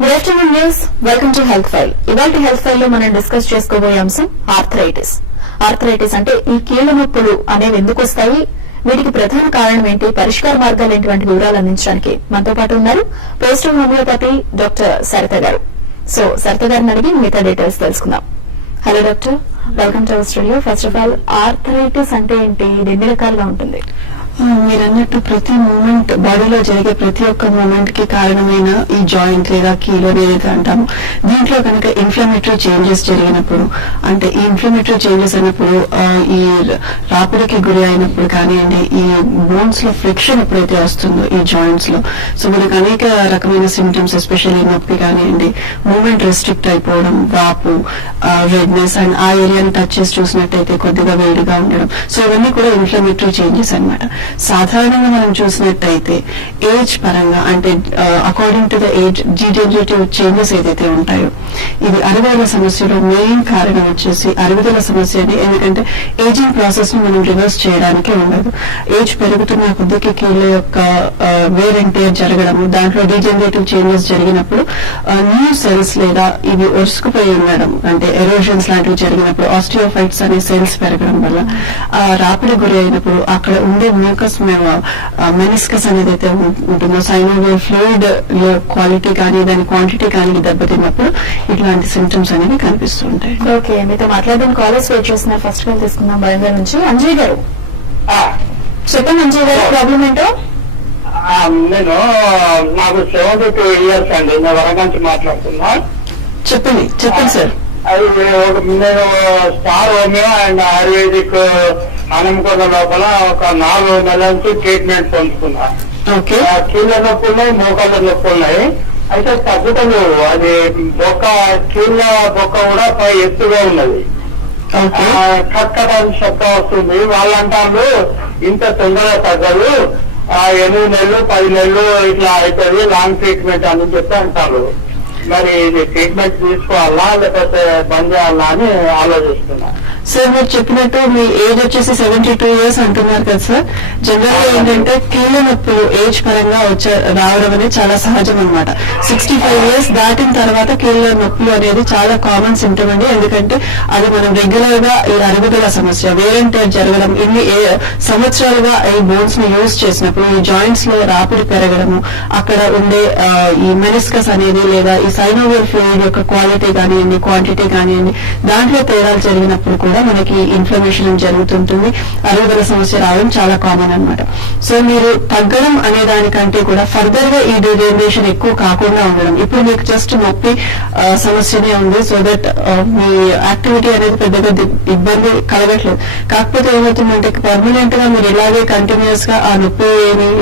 Good afternoon news. Welcome to health file. ఇవాళ health file లో మనం డిస్కస్ చేసుకోబోయే అంశం ఆర్థరైటిస్. ఆర్థరైటిస్ అంటే ఈ కీళ్ల నొప్పులు అనేవి ఎందుకు వస్తాయి, వీటికి ప్రధాన కారణం ఏంటి, పరిష్కార మార్గాలు ఏంటి వివరాలు అందించడానికి మనతో పాటు ఉన్నారు post of homeopathy doctor Saritha గారు. సో సరిత గారిని అడిగి మిగతా డీటెయిల్స్ తెలుసుకుందాం. Hello doctor, welcome to our studio. First of all arthritis అంటే ఏంటి, ఇది ఎన్ని రకాలుగా ఉంటుంది? మీరు అన్నట్టు ప్రతి మూమెంట్ బాడీలో జరిగే ప్రతి ఒక్క మూమెంట్ కి కారణమైన ఈ జాయింట్ లేదా కీలో ఏదైతే అంటామో దీంట్లో కనుక ఇన్ఫ్లమేటరీ చేంజెస్ జరిగినప్పుడు, అంటే ఈ ఇన్ఫ్లమేటరీ చేంజెస్ అయినప్పుడు ఈ రాపిడికి గురి అయినప్పుడు కానివ్వండి, ఈ బోన్స్ లో ఫ్రిక్షన్ ఎప్పుడైతే వస్తుందో ఈ జాయింట్స్ లో, సో మనకు అనేక రకమైన సిమ్టమ్స్, ఎస్పెషల్లీ నొప్పి కానివ్వండి, మూమెంట్ రెస్ట్రిక్ట్ అయిపోవడం, వాపు, రెడ్నెస్ అండ్ ఆ ఏరియాని టచ్ చేసి చూసినట్టయితే కొద్దిగా వేడిగా ఉండడం, సో ఇవన్నీ కూడా ఇన్ఫ్లమేటరీ చేంజెస్ అన్నమాట. సాధారణంగా మనం చూసినట్టయితే ఏజ్ పరంగా, అంటే according to the age, degenerative changes ఏదైతే ఉంటాయో ఇది అరుగుదల సమస్యలో మెయిన్ కారణం వచ్చేసి అరుగుదల సమస్యని. ఎందుకంటే ఏజింగ్ ప్రాసెస్ ని మనం రివర్స్ చేయడానికి ఉండదు. ఏజ్ పెరుగుతున్న కొద్దికి కీళ్ళ యొక్క వేర్ అండ్ టేర్ జరగడము, దాంట్లో డీజనరేటివ్ చేంజెస్ జరిగినప్పుడు న్యూ సెల్స్ లేదా ఇవి ఒరుసుకుపోయి ఉండడం, అంటే ఎరోషన్స్ లాంటివి జరిగినప్పుడు ఆస్టియోఫైట్స్ అనే సెల్స్ పెరగడం వల్ల రాపిడి గురి అయినప్పుడు అక్కడ ఉండే మెనిస్కస్ అనేది అయితే ఉంటుందో, సైనోవియల్ ఫ్లూయిడ్ క్వాలిటీ కానీ దాని క్వాంటిటీ కానీ దెబ్బతిన్నప్పుడు ఇట్లాంటి సిమ్టమ్స్ అనేవి కనిపిస్తూ ఉంటాయి. ఓకే, మీతో మాట్లాడడం కాలేజ్ వెయిట్ చేస్తున్నారు. ఫస్ట్ కాల్ తీసుకుందాం బయంగా నుంచి. అంజయ్ గారు చెప్పండి. అంజయ్ గారు ప్రాబ్లం ఏంటో? నేను నాకు 72 years అండి, నేను వరంగల్ మాట్లాడుతున్నా. చెప్పండి సార్. నేను star homeo and ayurvedic Anamkonda లోపల ఒక 4 నెలల నుంచి ట్రీట్మెంట్ పొందుతున్నా. కీళ్ళ నొప్పి ఉన్నాయి, మోకాళ్ళ నొప్పి ఉన్నాయి. అయితే తగ్గుతలేవు. అది కీళ్ళ బొక్క కూడా పై ఎత్తుగా ఉన్నది, కట్టడానికి శక్తి వస్తుంది. వాళ్ళంటారు ఇంత తొందరగా తగ్గదు, 8 నెలలు 10 నెలలు ఇట్లా అవుతుంది, లాంగ్ ట్రీట్మెంట్ అని చెప్పి అంటారు. మరి ఇది ట్రీట్మెంట్ తీసుకోవాలా లేకపోతే బంద్ చేయాలా అని ఆలోచిస్తున్నా. సార్ మీరు చెప్పినట్టు మీ ఏజ్ వచ్చేసి 72 years అంటున్నారు కదా సార్. జనరల్ గా ఏంటంటే కీళ్ళ నొప్పులు ఏజ్ పరంగా రావడం అనేది చాలా సహజం అనమాట. 65 years దాటిన తర్వాత కీళ్ళ నొప్పులు అనేది చాలా కామన్ సింటమ్ అండి. ఎందుకంటే అది మనం రెగ్యులర్ గా ఈ అరుగుదల సమస్య, వేరంటే జరగడం, ఇన్ని సంవత్సరాలుగా ఈ బోన్స్ ని యూజ్ చేసినప్పుడు ఈ జాయింట్స్ లో రాపిడి పెరగడము, అక్కడ ఉండే ఈ మెనిస్కస్ అనేది లేదా ఈ సైనోవియల్ ఫ్లూయిడ్ యొక్క క్వాలిటీ కానివ్వండి, క్వాంటిటీ కానివ్వండి, దాంట్లో తేడాలు జరిగినప్పుడు కూడా మనకి ఇన్ఫ్లమేషన్ జరుగుతుంటుంది. అరుగుదల సమస్య రావడం చాలా కామన్ అనమాట. సో మీరు తగ్గడం అనే దానికంటే కూడా ఫర్దర్ గా ఈ డీజనరేషన్ ఎక్కువ కాకుండా ఉండడం. ఇప్పుడు మీకు జస్ట్ నొప్పి సమస్యనే ఉంది, సో దట్ మీ యాక్టివిటీ అనేది పెద్దగా ఇబ్బంది కలగట్లేదు. కాకపోతే ఏమవుతుందంటే పర్మనెంట్ గా మీరు ఇలాగే కంటిన్యూస్ గా ఆ నొప్పి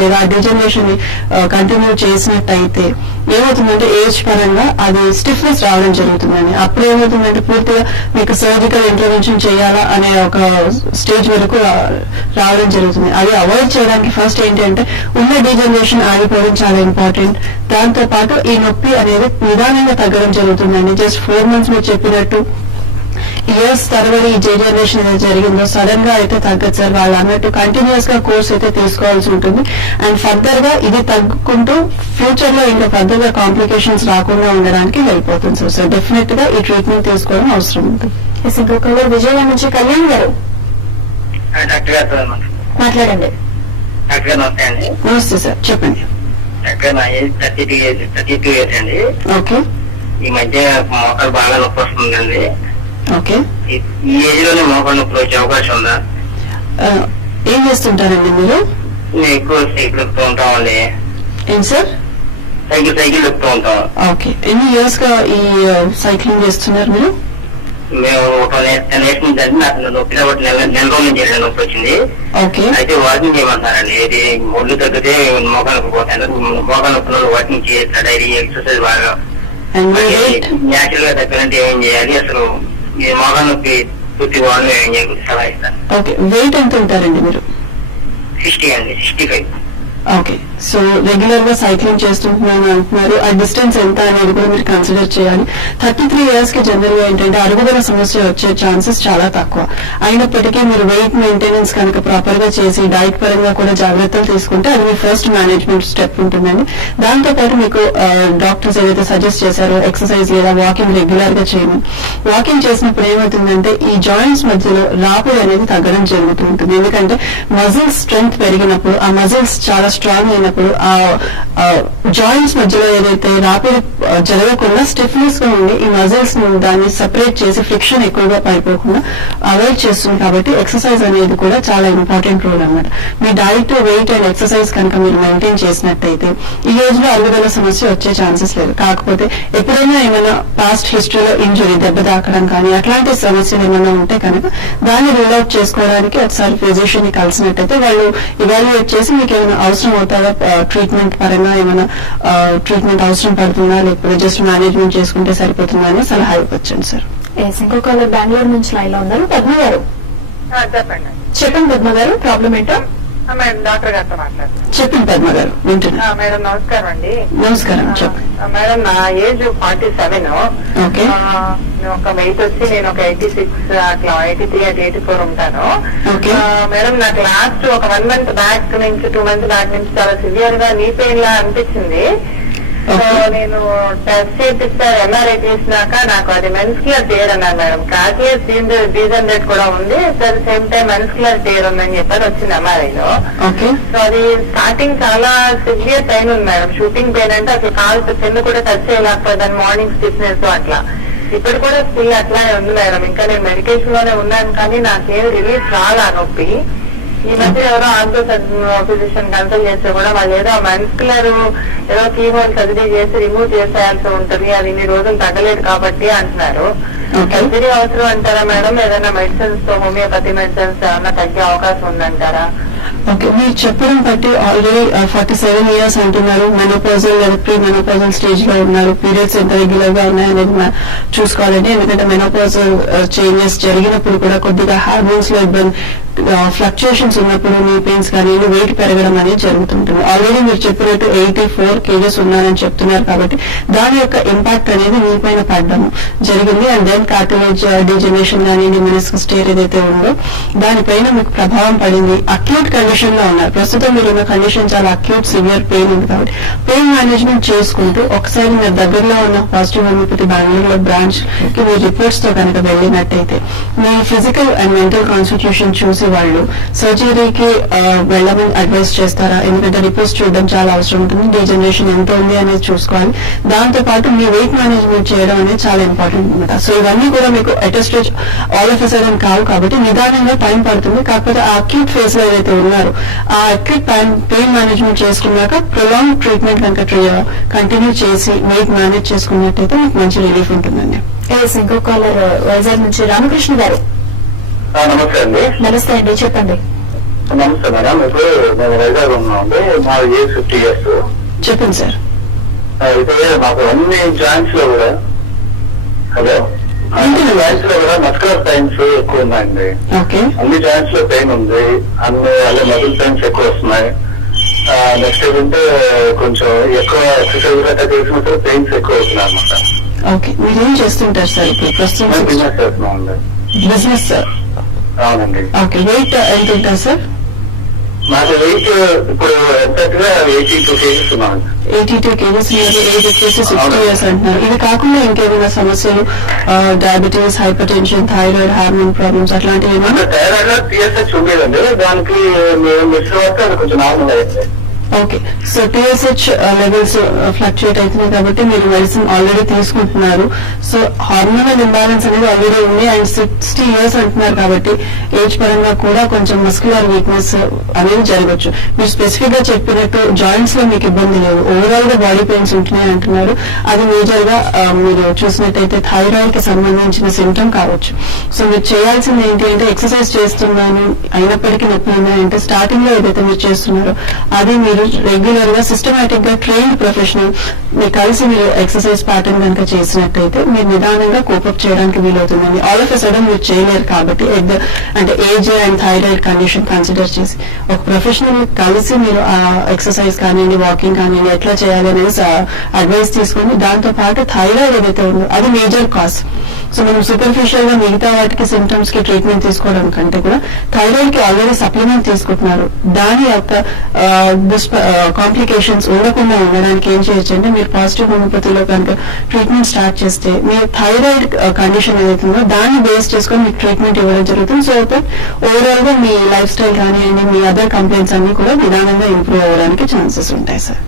లేదా ఆ డీజనరేషన్ ని కంటిన్యూ చేసినట్టయితే ఏమవుతుందంటే ఏజ్ పరంగా అది స్టిఫ్నెస్ రావడం జరుగుతుందండి. అప్పుడు ఏమవుతుందంటే పూర్తిగా మీకు సర్జికల్ ఇంటర్వెన్షన్ చేయాలా అనే ఒక స్టేజ్ వరకు రావడం జరుగుతుంది. అది అవాయిడ్ చేయడానికి ఫస్ట్ ఏంటంటే ఉన్న డీజనరేషన్ ఆగిపోవడం చాలా ఇంపార్టెంట్. దాంతో పాటు ఈ నొప్పి అనేది నిదానంగా తగ్గడం జరుగుతుందండి. జస్ట్ 4 months మీరు చెప్పినట్టు ఇయర్స్ తరబడి ఈ జనరేషన్ ఏదైతే జరిగిందో సడన్ గా అయితే తగ్గదు సార్. వాళ్ళు అన్నట్టు కంటిన్యూస్ గా కోర్స్ అయితే తీసుకోవాల్సి ఉంటుంది. అండ్ ఫర్దర్ గా ఇది తగ్గుకుంటూ ఫ్యూచర్ లో ఇంకా ఫర్దర్ గా కాంప్లికేషన్స్ రాకుండా ఉండడానికి వెళ్ళిపోతుంది సార్. సో డెఫినెట్ గా ఈ ట్రీట్మెంట్ తీసుకోవడం అవసరం ఉంటుంది. ఇంకొక విజయవాడ నుంచి కళ్యాణ్ గారు మాట్లాడండి. నమస్తే సార్, చెప్పండి. 32 years అండి. ఓకే, ఈ మధ్య మోకాలు బాగా నొప్పి వస్తుందండి. ఓకే, ఈ ఏజ్ లోనే మోకాలు నొప్పి వచ్చే అవకాశం ఉందా? ఏం చేస్తుంటారండి మీరు? మేము ఎక్కువ సైకిల్ ఎక్కుతూ ఉంటామండి. ఏం సార్? సైకిల్ ఎక్కుతూ ఉంటాం. ఓకే, ఎన్ని ఇయర్స్ గా ఈ సైక్లింగ్ చేస్తున్నారు మీరు? మేము ఒక 10 years నుంచి అంటే నాకు నొప్పి కాబట్టి నెల రోజుల నుంచి నొప్పి వచ్చింది. అయితే వాకింగ్ చేయమంటారండి. ఇది ఒళ్ళు తగ్గితే మోకాలు నొప్పి పోతాయి. మోకాలు నొప్పి వాకింగ్ చేస్తా, డైలీ ఎక్సర్సైజ్ బాగా. న్యాచురల్ గా తగ్గాలంటే ఏం చేయాలి, అసలు ఈ మోకాలు నొప్పి పూర్తి వాళ్ళు ఏం చేయాలి సలహా ఇస్తాను. వెయిట్ ఎంత ఉంటారండి మీరు? 60 అండి, 65. ఓకే, సో రెగ్యులర్ గా సైక్లింగ్ చేస్తుంటున్నాను అంటున్నారు. ఆ డిస్టెన్స్ ఎంత అనేది కూడా మీరు కన్సిడర్ చేయాలి. 33 years కి జనరల్ గా ఏంటంటే అరుగుదల సమస్య వచ్చే ఛాన్సెస్ చాలా తక్కువ. అయినప్పటికీ మీరు వెయిట్ మెయింటెనెన్స్ కనుక ప్రాపర్ గా చేసి డైట్ పరంగా కూడా జాగ్రత్తలు తీసుకుంటే అది మీ ఫస్ట్ మేనేజ్మెంట్ స్టెప్ ఉంటుందండి. దాంతో పాటు మీకు డాక్టర్స్ ఏదైతే సజెస్ట్ చేశారో ఎక్సర్సైజ్ లేదా వాకింగ్ రెగ్యులర్ గా చేయమని. వాకింగ్ చేసినప్పుడు ఏమవుతుందంటే ఈ జాయింట్స్ మధ్యలో రాపిడి అనేది తగ్గడం జరుగుతూ ఉంటుంది. ఎందుకంటే మజిల్స్ స్ట్రెంగ్త్ పెరిగినప్పుడు ఆ మజిల్స్ చాలా స్ట్రాంగ్ అయినప్పుడు ఆ జాయింట్స్ మధ్యలో ఏదైతే రాపిడి జరగకుండా స్టిఫ్నెస్ గా ఉండి ఈ మజిల్స్ దాన్ని సెపరేట్ చేసి ఫ్రిక్షన్ ఎక్కువగా పడిపోకుండా అవాయిడ్ చేస్తుంది. కాబట్టి ఎక్సర్సైజ్ అనేది కూడా చాలా ఇంపార్టెంట్ రోల్ అన్నమాట. మీ డైట్, వెయిట్ అండ్ ఎక్సర్సైజ్ కనుక మీరు మెయింటైన్ చేసినట్టయితే ఈ ఏజ్ లో అరుగుదల సమస్య వచ్చే ఛాన్సెస్ లేదు. కాకపోతే ఎప్పుడైనా ఏమైనా పాస్ట్ హిస్టరీలో ఇంజురీ, దెబ్బ తాకడం కానీ అట్లాంటి సమస్యలు ఏమైనా ఉంటే కనుక దాన్ని రూల్ అవుట్ చేసుకోవడానికి ఒకసారి ఫిజిషియన్ ని కలిసినట్టయితే వాళ్ళు ఇవాల్యుయేట్ చేసి మీకు ఏమైనా అవసరం అవుతారా, ట్రీట్మెంట్ పరంగా ఏమైనా ట్రీట్మెంట్ అవసరం పడుతుందా లేకపోతే జస్ట్ మేనేజ్మెంట్ చేసుకుంటే సరిపోతుందా అని సలహా ఇవ్వచ్చండి సార్. ఇంకో కాలర్ బెంగళూరు నుంచి లైన్ లో ఉన్నారు. పద్మ గారు చెప్పండి. చెప్పండి పద్మ గారు, ప్రాబ్లం ఏంటో. మేడం డాక్టర్ గారితో మాట్లాడుతున్నాను. చెప్పండి పద్మ గారు, వింటున్నా. మేడం నమస్కారం అండి. నమస్కారం, చెప్పండి. మేడం నా ఏజ్ 47. ఓకే. ఒక వెయిట్ వచ్చి నేను ఒక 86 అట్లా 83 84 ఉంటాను. ఓకే. మేడం నాకు లాస్ట్ ఒక 1 month బ్యాక్ నుంచి 2 months బ్యాక్ నుంచి చాలా సివియర్ గా నీ పెయిన్ లా అనిపించింది. నేను టెస్ట్ చేపిస్తే ఎంఆర్ఐ తీసినాక నాకు అది మెన్స్క్యులర్ టేర్ అన్నారు మేడం. క్రాకియస్ డీజనరేట్ కూడా ఉంది, అట్ సేమ్ టైం మెన్స్క్యులర్ టేర్ ఉందని చెప్పని వచ్చింది ఎంఆర్ఐలో. సో అది స్టార్టింగ్ చాలా సివియర్ పెయిన్ ఉంది మేడం. షూటింగ్ పెయిన్ అంటే అసలు కాలు చిన్న కూడా టచ్ చేయలేకపోయింది, మార్నింగ్ స్టిఫ్నెస్ అట్లా. ఇప్పుడు కూడా స్టిల్ అట్లానే ఉంది మేడం. ఇంకా నేను మెడికేషన్ లోనే ఉన్నాను కానీ నాకేం రిలీఫ్ చాలా నొప్పి. ఈ మధ్య ఎవరో ఆర్థో ఫిజిషియన్ కన్సల్ట్ చేస్తే కూడా వాళ్ళు ఏదో మస్కులర్ ఏదో కీహోల్ సర్జరీ చేసి రిమూవ్ చేసేయాల్సి ఉంటుంది, అది ఇన్ని రోజులు తగ్గలేదు కాబట్టి అంటున్నారు. సర్జరీ అవసరం అంటారా మేడం? ఏదైనా మెడిసిన్స్ తో, హోమియోపతి మెడిసిన్స్ ఏమన్నా తగ్గే అవకాశం ఉందంటారా? ఓకే, మీరు చెప్పడం బట్టి ఆల్రెడీ 47 years అంటున్నారు. మెనోపాజల్ లేదా ప్రీ మెనోపాజల్ స్టేజ్ లో ఉన్నారు. పీరియడ్స్ ఎంత రెగ్యులర్ గా ఉన్నాయనేది చూసుకోవాలండి. ఎందుకంటే మెనోపాజల్ చేంజెస్ జరిగినప్పుడు కూడా కొద్దిగా హార్మోన్స్ లో ఇబ్బంది, ఫ్లక్చుయేషన్స్ ఉన్నప్పుడు నీ పెయిన్స్ కానీ వెయిట్ పెరగడం అనేది జరుగుతుంటుంది. ఆల్రెడీ మీరు చెప్పినట్టు 84 kgs ఉన్నారని చెప్తున్నారు కాబట్టి దాని యొక్క ఇంపాక్ట్ అనేది మీ పైన పడ్డము జరిగింది. అండ్ దెన్ కార్టిలేజ్ డిజనరేషన్ కానీ మెనిస్కస్ టేర్ ఏదైతే ఉందో దానిపైన మీకు ప్రభావం పడింది. అక్యూట్ కండిషన్ లో ఉన్నారు ప్రస్తుతం. మీరు ఉన్న కండిషన్ చాలా అక్యూట్ సివియర్ పెయిన్ ఉంది కాబట్టి పెయిన్ మేనేజ్మెంట్ చేసుకుంటూ ఒకసారి మీరు దగ్గరలో ఉన్న పాజిటివ్ హోమియోపతి బెంగళూరులో బ్రాంచ్ కి మీ రిపోర్ట్స్ తో కనుక వెళ్ళినట్టయితే మీ ఫిజికల్ అండ్ మెంటల్ కాన్స్టిట్యూషన్ చూసి వాళ్ళు సర్జరీకి వెళ్ళమని అడ్వైస్ చేస్తారా? ఎందుకంటే రిపోర్ట్స్ చూడడం చాలా అవసరం ఉంటుంది. డీజనరేషన్ ఎంత ఉంది అనేది చూసుకోవాలి. దాంతో పాటు మీ వెయిట్ మేనేజ్మెంట్ చేయడం అనేది చాలా ఇంపార్టెంట్ అనమాట. సో ఇవన్నీ కూడా మీకు at stage all of a sudden కావు కాబట్టి నిదానంగా టైం పడుతుంది. కాకపోతే ఆ అక్యూట్ ఫేజ్ లో ఏదైతే ఉన్నారో ఆ అక్యూట్ పెయిన్ మేనేజ్మెంట్ చేసుకున్నాక ప్రొలాంగ్ ట్రీట్మెంట్ కనుక కంటిన్యూ చేసి వెయిట్ మేనేజ్ చేసుకున్నట్టయితే మీకు మంచి రిలీఫ్ ఉంటుందండి. ఇంకో కాలర్ వైజాగ్ నుంచి రామకృష్ణ గారు. నమస్తే అండి. నమస్తే అండి, చెప్పండి. నమస్తే మేడం. ఇప్పుడు మేము వైజాగ్ ఉన్నామండి. మా ఏజ్ 50 years. చెప్పండి సార్. అయితే మాకు అన్ని జాయింట్స్ లో కూడా అన్ని జాయింట్స్ లో కూడా మస్కులర్ పెయిన్స్ ఎక్కువ ఉన్నాయండి. అన్ని జాయింట్స్ లో పెయిన్ ఉంది, అన్ని మజిల్ పెయిన్స్ ఎక్కువ వస్తున్నాయి. నెక్స్ట్ ఏంటంటే కొంచెం ఎక్కువ ఎక్సర్సైజ్ గట్రా చేసినప్పుడు పెయిన్స్ ఎక్కువ అవుతున్నాయి అనమాట. ఓకే, మీరు ఏం చేస్తుంటారు సార్ ఇప్పుడు ప్రస్తుతం? బిజినెస్ చేస్తున్నామండి. Business sir? అవునండి. ఓకే, వెయిట్ ఎంత ఉంటారు సార్? నాకు వెయిట్ ఇప్పుడు ఎగ్జాక్ట్ గా 82 kgs ఉన్నాను. 82 kgs. ఏజ్ వచ్చేసి 60 years అంటున్నారు. ఇది కాకుండా ఇంకేమైనా సమస్యలు, diabetes, hyper tension, thyroid, hormone problems అట్లాంటివి ఏమైనా? థైరాయిడ్ లో TSH ఉండేదండి, దానికి మేము మిక్స్ వస్తే అది కొంచెం నార్మల్ అయింది. Okay, so TSH levels fluctuate అవుతున్నాయి కాబట్టి మీరు మెడిసిన్ ఆల్రెడీ తీసుకుంటున్నారు. సో హార్మోనల్ ఇంబ్యాలెన్స్ అనేది ఆల్రెడీ ఉంది. అండ్ 60 years అంటున్నారు కాబట్టి ఏజ్ పరంగా కూడా కొంచెం మస్కులర్ వీక్నెస్ అనేది జరగచ్చు. మీరు స్పెసిఫిక్ గా చెప్పినట్టు జాయింట్స్ లో మీకు ఇబ్బంది లేదు, ఓవరాల్ గా బాడీ పెయిన్స్ ఉంటున్నాయి అంటున్నారు. అది మేజర్ గా మీరు చూసినట్టయితే థైరాయిడ్ కి సంబంధించిన సిమ్టమ్ కావచ్చు. సో మీరు చేయాల్సింది ఏంటి అంటే ఎక్సర్సైజ్ చేస్తున్నాను అయినప్పటికీ నొప్పి ఉన్నాయంటే స్టార్టింగ్ లో ఏదైతే మీరు చేస్తున్నారో అది మీరు మీరు రెగ్యులర్ గా సిస్టమేటిక్ గా ట్రైన్డ్ ప్రొఫెషనల్ మీరు కలిసి మీరు ఎక్సర్సైజ్ ప్యాటర్న్ కనుక చేసినట్టయితే మీరు నిదానంగా కోపప్ చేయడానికి వీలవుతుందండి. ఆల్ ఆఫ్ ఎ సడన్ మీరు చేయలేరు కాబట్టి అంటే age and thyroid condition consider చేసి ఒక ప్రొఫెషనల్ కలిసి మీరు ఆ ఎక్సర్సైజ్ కానివ్వండి, వాకింగ్ కానివ్వండి, ఎట్లా చేయాలి అనేది అడ్వైస్ తీసుకొని దాంతో పాటు థైరాయిడ్ ఏదైతే ఉందో అది మేజర్ కాజ్. సో మనం సూపర్ఫిషియల్ గా మిగతా వాటికి సిమ్టమ్స్ కి ట్రీట్మెంట్ తీసుకోవడం కంటే కూడా థైరాయిడ్ కి ఆల్రెడీ సప్లిమెంట్ తీసుకుంటున్నారు. దాని యొక్క కాంప్లికేషన్స్ ఉండకుండా ఉండడానికి ఏం చేయొచ్చు అంటే మీరు పాజిటివ్ హోమియోపతిలో కనుక ట్రీట్మెంట్ స్టార్ట్ చేస్తే మీ థైరాయిడ్ కండిషన్ ఏదైతుందో దాన్ని బేస్ చేసుకొని మీకు ట్రీట్మెంట్ ఇవ్వడం జరుగుతుంది. సో ఓవరాల్ గా మీ లైఫ్ స్టైల్ కానివ్వండి, మీ అదర్ కంప్లైంట్స్ అన్ని కూడా నిదానంగా ఇంప్రూవ్ అవ్వడానికి ఛాన్సెస్ ఉంటాయి సార్.